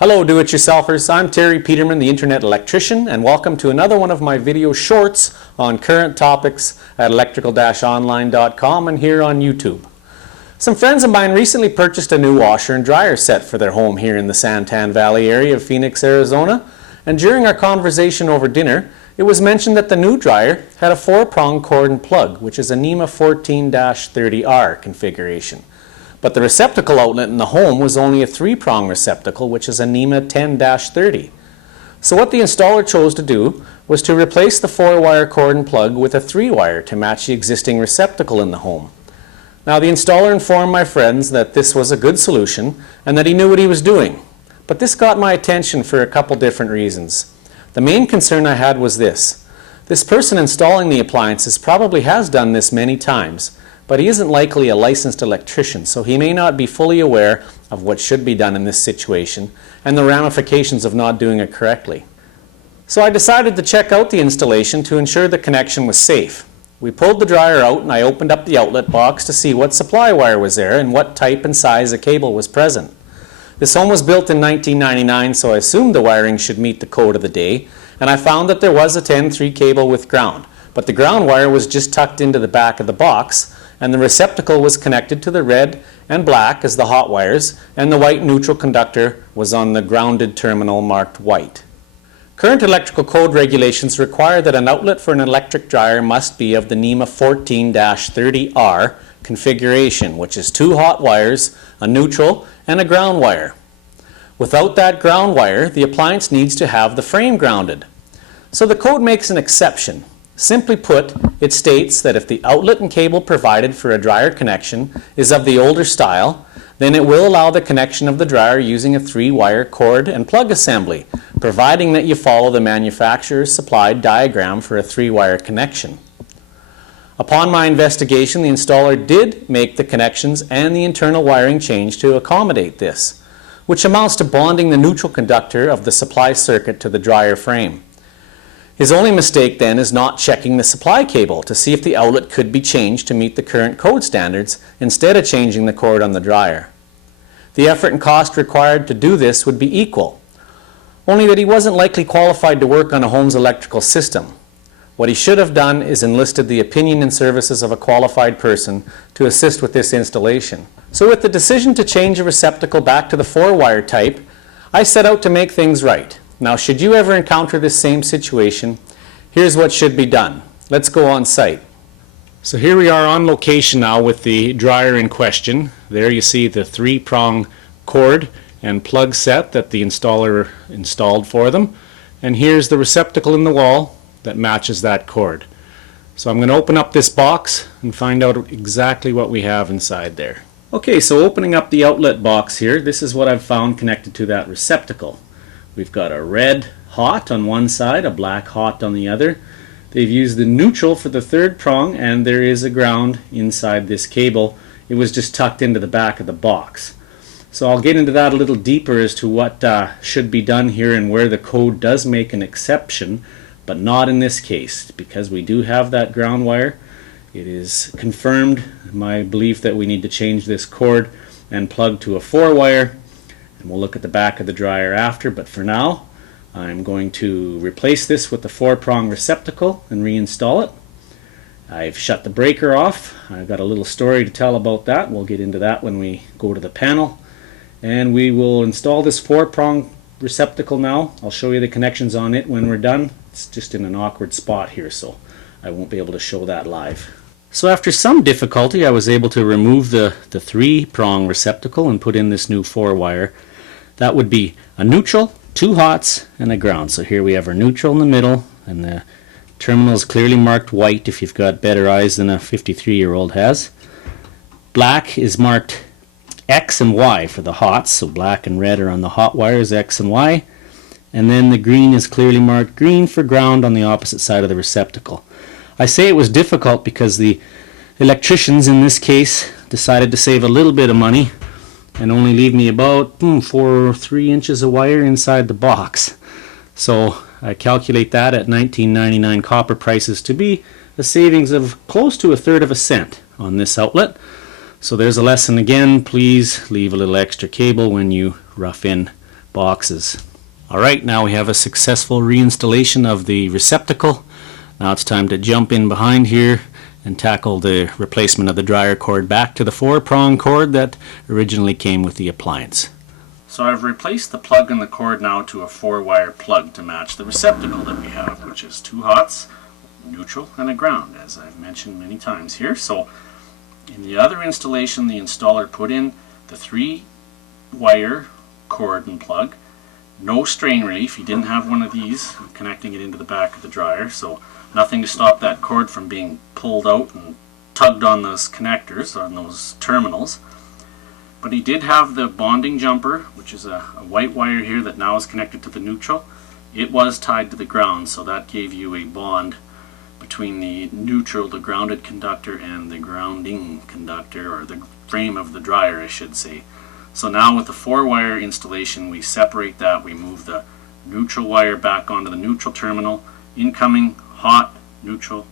Hello do-it-yourselfers, I'm Terry Peterman, the Internet Electrician, and welcome to another one of my video shorts on current topics at electrical-online.com and here on YouTube. Some friends of mine recently purchased a new washer and dryer set for their home here in the Santan Valley area of Phoenix, Arizona, and during our conversation over dinner, it was mentioned that the new dryer had a 4-prong cord and plug, which is a NEMA 14-30R configuration. But the receptacle outlet in the home was only a 3-prong receptacle, which is a NEMA 10-30. So what the installer chose to do was to replace the 4-wire cord and plug with a 3-wire to match the existing receptacle in the home. Now the installer informed my friends that this was a good solution and that he knew what he was doing. But this got my attention for a couple different reasons. The main concern I had was this. This person installing the appliances probably has done this many times, but he isn't likely a licensed electrician, so he may not be fully aware of what should be done in this situation and the ramifications of not doing it correctly. So I decided to check out the installation to ensure the connection was safe. We pulled the dryer out and I opened up the outlet box to see what supply wire was there and what type and size of cable was present. This home was built in 1999, so I assumed the wiring should meet the code of the day, and I found that there was a 10-3 cable with ground, but the ground wire was just tucked into the back of the box, and the receptacle was connected to the red and black as the hot wires, and the white neutral conductor was on the grounded terminal marked white. Current electrical code regulations require that an outlet for an electric dryer must be of the NEMA 14-30R configuration, which is 2 hot wires, a neutral, and a ground wire. Without that ground wire, the appliance needs to have the frame grounded. So the code makes an exception. Simply put, it states that if the outlet and cable provided for a dryer connection is of the older style, then it will allow the connection of the dryer using a 3-wire cord and plug assembly, providing that you follow the manufacturer's supplied diagram for a 3-wire connection. Upon my investigation, the installer did make the connections and the internal wiring change to accommodate this, which amounts to bonding the neutral conductor of the supply circuit to the dryer frame. His only mistake then is not checking the supply cable to see if the outlet could be changed to meet the current code standards instead of changing the cord on the dryer. The effort and cost required to do this would be equal, only that he wasn't likely qualified to work on a home's electrical system. What he should have done is enlisted the opinion and services of a qualified person to assist with this installation. So with the decision to change a receptacle back to the 4-wire type, I set out to make things right. Now, should you ever encounter this same situation, here's what should be done. Let's go on site. So here we are on location now with the dryer in question. There you see the 3-prong cord and plug set that the installer installed for them. And here's the receptacle in the wall that matches that cord. So I'm going to open up this box and find out exactly what we have inside there. Okay, so opening up the outlet box here, this is what I've found connected to that receptacle. We've got a red hot on one side, a black hot on the other. They've used the neutral for the 3rd prong, and there is a ground inside this cable. It was just tucked into the back of the box. So I'll get into that a little deeper as to what should be done here and where the code does make an exception, but not in this case, because we do have that ground wire. It is confirmed my belief that we need to change this cord and plug to a 4-wire. And we'll look at the back of the dryer after, but for now I'm going to replace this with the 4-prong receptacle and reinstall it. I've shut the breaker off. I've got a little story to tell about that. We'll get into that when we go to the panel. And we will install this 4-prong receptacle now. I'll show you the connections on it when we're done. It's just in an awkward spot here, so I won't be able to show that live. So after some difficulty, I was able to remove the 3-prong receptacle and put in this new 4-wire. That would be a neutral, 2 hots, and a ground. So here we have our neutral in the middle, and the terminal is clearly marked white if you've got better eyes than a 53-year-old has. Black is marked X and Y for the hots, so black and red are on the hot wires, X and Y. And then the green is clearly marked green for ground on the opposite side of the receptacle. I say it was difficult because the electricians in this case decided to save a little bit of money and only leave me about 4 or 3 inches of wire inside the box. So I calculate that at $19.99 copper prices to be a savings of close to 1/3 of a cent on this outlet. So there's a lesson again. Please leave a little extra cable when you rough in boxes. Alright, now we have a successful reinstallation of the receptacle. Now it's time to jump in behind here and tackle the replacement of the dryer cord back to the 4-prong cord that originally came with the appliance. So I've replaced the plug and the cord now to a 4-wire plug to match the receptacle that we have, which is 2 hots, neutral, and a ground, as I've mentioned many times here. So in the other installation, the installer put in the 3-wire cord and plug. No strain relief. He didn't have one of these connecting it into the back of the dryer, so nothing to stop that cord from being pulled out and tugged on those connectors, on those terminals. But he did have the bonding jumper, which is a white wire here that now is connected to the neutral. It was tied to the ground, so that gave you a bond between the neutral, the grounded conductor, and the grounding conductor, or the frame of the dryer, I should say. So now with the 4-wire installation, we separate that. We move the neutral wire back onto the neutral terminal, incoming, hot, neutral,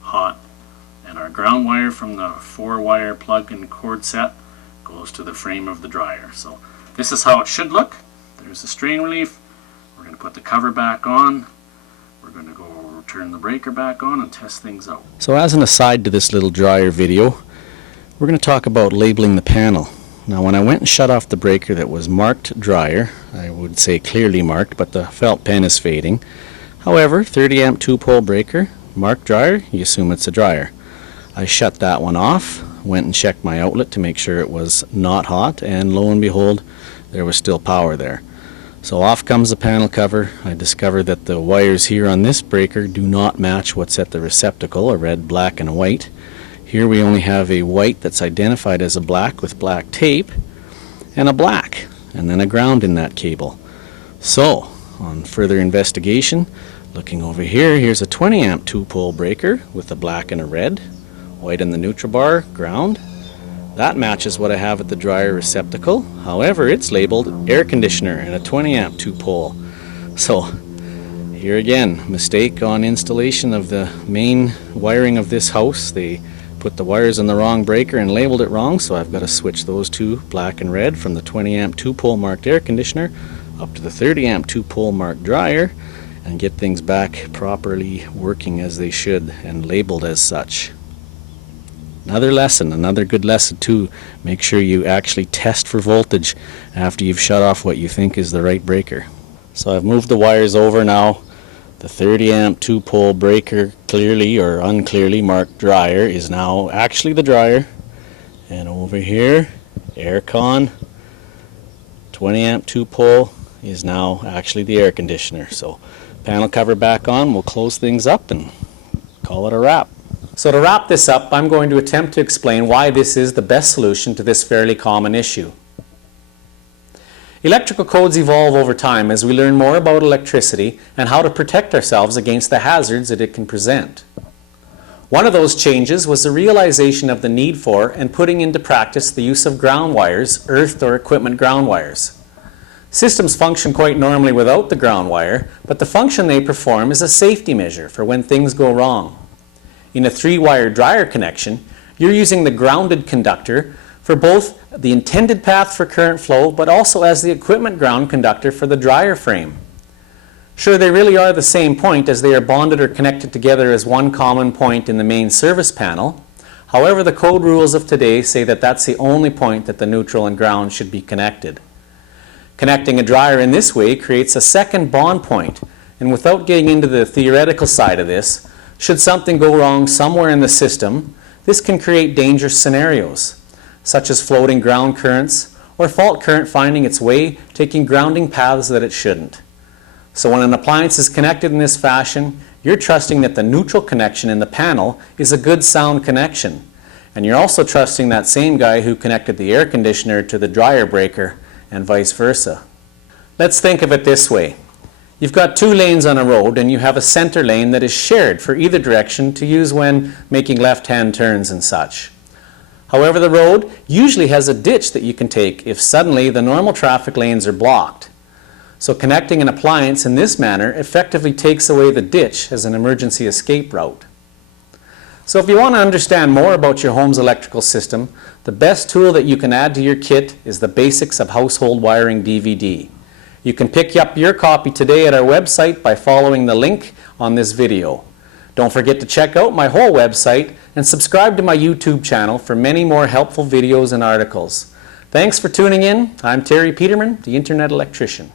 hot, and our ground wire from the 4-wire plug and cord set goes to the frame of the dryer. So this is how it should look. There's the strain relief. We're going to put the cover back on. We're going to go turn the breaker back on and test things out. So as an aside to this little dryer video, we're going to talk about labeling the panel. Now when I went and shut off the breaker that was marked dryer, I would say clearly marked, but the felt pen is fading. However, 30 amp 2-pole breaker, marked dryer, you assume it's a dryer. I shut that one off, went and checked my outlet to make sure it was not hot, and lo and behold, there was still power there. So off comes the panel cover. I discovered that the wires here on this breaker do not match what's at the receptacle, a red, black, and a white. Here we only have a white that's identified as a black with black tape, and a black, and then a ground in that cable. So, on further investigation, looking over here, here's a 20 amp 2-pole breaker with a black and a red, white in the neutral bar, ground. That matches what I have at the dryer receptacle. However, it's labeled air conditioner and a 20 amp 2-pole. So here again, mistake on installation of the main wiring of this house. They put the wires in the wrong breaker and labeled it wrong, so I've got to switch those two, black and red, from the 20 amp 2-pole marked air conditioner up to the 30 amp 2-pole marked dryer and get things back properly working as they should and labeled as such. Another lesson, another good lesson too. Make sure you actually test for voltage after you've shut off what you think is the right breaker. So I've moved the wires over now. The 30 amp 2-pole breaker, clearly or unclearly marked dryer, is now actually the dryer. And over here, aircon, 20 amp 2-pole is now actually the air conditioner. So panel cover back on, we'll close things up and call it a wrap. So to wrap this up, I'm going to attempt to explain why this is the best solution to this fairly common issue. Electrical codes evolve over time as we learn more about electricity and how to protect ourselves against the hazards that it can present. One of those changes was the realization of the need for and putting into practice the use of ground wires, earthed or equipment ground wires. Systems function quite normally without the ground wire, but the function they perform is a safety measure for when things go wrong. In a 3-wire dryer connection, you're using the grounded conductor for both the intended path for current flow, but also as the equipment ground conductor for the dryer frame. Sure, they really are the same point as they are bonded or connected together as one common point in the main service panel. However, the code rules of today say that that's the only point that the neutral and ground should be connected. Connecting a dryer in this way creates a second bond point, and without getting into the theoretical side of this, should something go wrong somewhere in the system, this can create dangerous scenarios, such as floating ground currents or fault current finding its way, taking grounding paths that it shouldn't. So when an appliance is connected in this fashion, you're trusting that the neutral connection in the panel is a good sound connection. And you're also trusting that same guy who connected the air conditioner to the dryer breaker and vice versa. Let's think of it this way. You've got 2 lanes on a road and you have a center lane that is shared for either direction to use when making left-hand turns and such. However, the road usually has a ditch that you can take if suddenly the normal traffic lanes are blocked. So connecting an appliance in this manner effectively takes away the ditch as an emergency escape route. So if you want to understand more about your home's electrical system, the best tool that you can add to your kit is the Basics of Household Wiring DVD. You can pick up your copy today at our website by following the link on this video. Don't forget to check out my whole website and subscribe to my YouTube channel for many more helpful videos and articles. Thanks for tuning in. I'm Terry Peterman, the Internet Electrician.